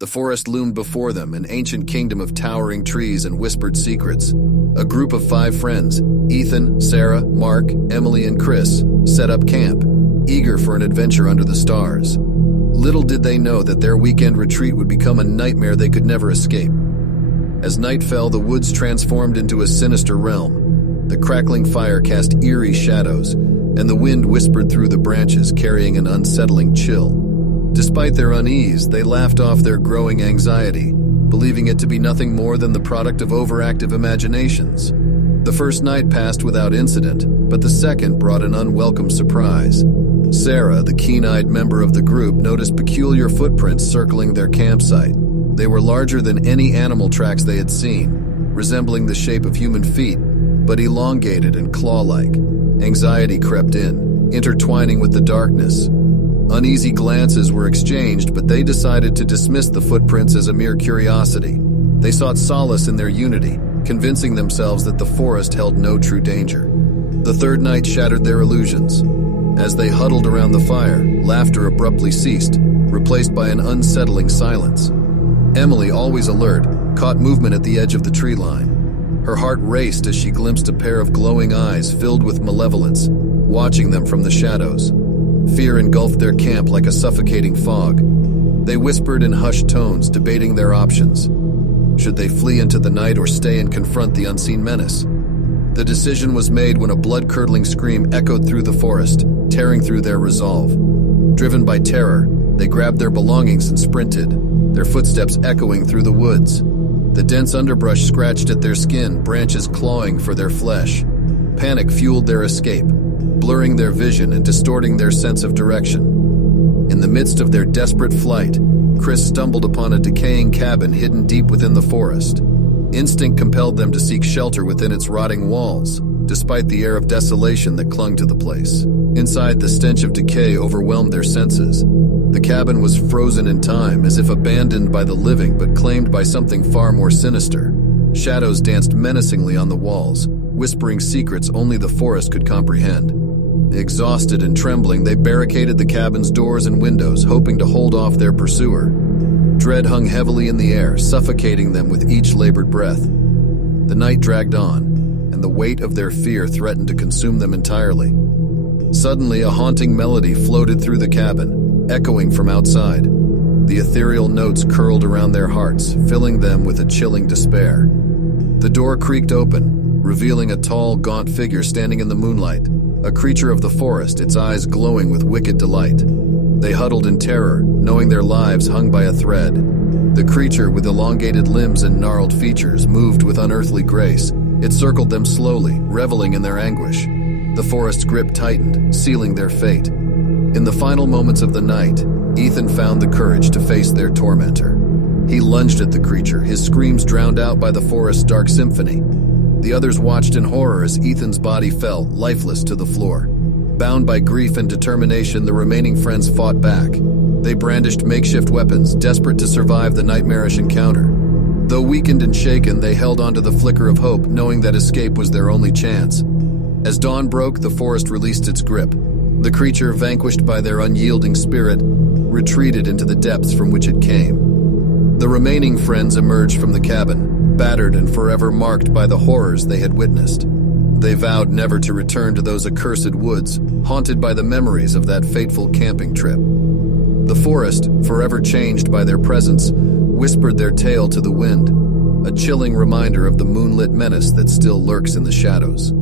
The forest loomed before them, an ancient kingdom of towering trees and whispered secrets. A group of 5 friends, Ethan, Sarah, Mark, Emily, and Chris, set up camp, eager for an adventure under the stars. Little did they know that their weekend retreat would become a nightmare they could never escape. As night fell, the woods transformed into a sinister realm. The crackling fire cast eerie shadows, and the wind whispered through the branches, carrying an unsettling chill. Despite their unease, they laughed off their growing anxiety, believing it to be nothing more than the product of overactive imaginations. The first night passed without incident, but the second brought an unwelcome surprise. Sarah, the keen-eyed member of the group, noticed peculiar footprints circling their campsite. They were larger than any animal tracks they had seen, resembling the shape of human feet, but elongated and claw-like. Anxiety crept in, intertwining with the darkness. Uneasy glances were exchanged, but they decided to dismiss the footprints as a mere curiosity. They sought solace in their unity, convincing themselves that the forest held no true danger. The third night shattered their illusions. As they huddled around the fire, laughter abruptly ceased, replaced by an unsettling silence. Emily, always alert, caught movement at the edge of the tree line. Her heart raced as she glimpsed a pair of glowing eyes filled with malevolence, watching them from the shadows. Fear engulfed their camp like a suffocating fog. They whispered in hushed tones, debating their options. Should they flee into the night or stay and confront the unseen menace? The decision was made when a blood-curdling scream echoed through the forest, tearing through their resolve. Driven by terror, they grabbed their belongings and sprinted, their footsteps echoing through the woods. The dense underbrush scratched at their skin, branches clawing for their flesh. Panic fueled their escape, blurring their vision and distorting their sense of direction. In the midst of their desperate flight, Chris stumbled upon a decaying cabin hidden deep within the forest. Instinct compelled them to seek shelter within its rotting walls, despite the air of desolation that clung to the place. Inside, the stench of decay overwhelmed their senses. The cabin was frozen in time, as if abandoned by the living but claimed by something far more sinister. Shadows danced menacingly on the walls, whispering secrets only the forest could comprehend. Exhausted and trembling, they barricaded the cabin's doors and windows, hoping to hold off their pursuer. Dread hung heavily in the air, suffocating them with each labored breath. The night dragged on, and the weight of their fear threatened to consume them entirely. Suddenly, a haunting melody floated through the cabin, echoing from outside. The ethereal notes curled around their hearts, filling them with a chilling despair. The door creaked open, revealing a tall, gaunt figure standing in the moonlight, a creature of the forest, its eyes glowing with wicked delight. They huddled in terror, knowing their lives hung by a thread. The creature, with elongated limbs and gnarled features, moved with unearthly grace. It circled them slowly, reveling in their anguish. The forest's grip tightened, sealing their fate. In the final moments of the night, Ethan found the courage to face their tormentor. He lunged at the creature, his screams drowned out by the forest's dark symphony. The others watched in horror as Ethan's body fell, lifeless, to the floor. Bound by grief and determination, the remaining friends fought back. They brandished makeshift weapons, desperate to survive the nightmarish encounter. Though weakened and shaken, they held onto the flicker of hope, knowing that escape was their only chance. As dawn broke, the forest released its grip. The creature, vanquished by their unyielding spirit, retreated into the depths from which it came. The remaining friends emerged from the cabin, battered and forever marked by the horrors they had witnessed. They vowed never to return to those accursed woods, haunted by the memories of that fateful camping trip. The forest, forever changed by their presence, whispered their tale to the wind, a chilling reminder of the moonlit menace that still lurks in the shadows.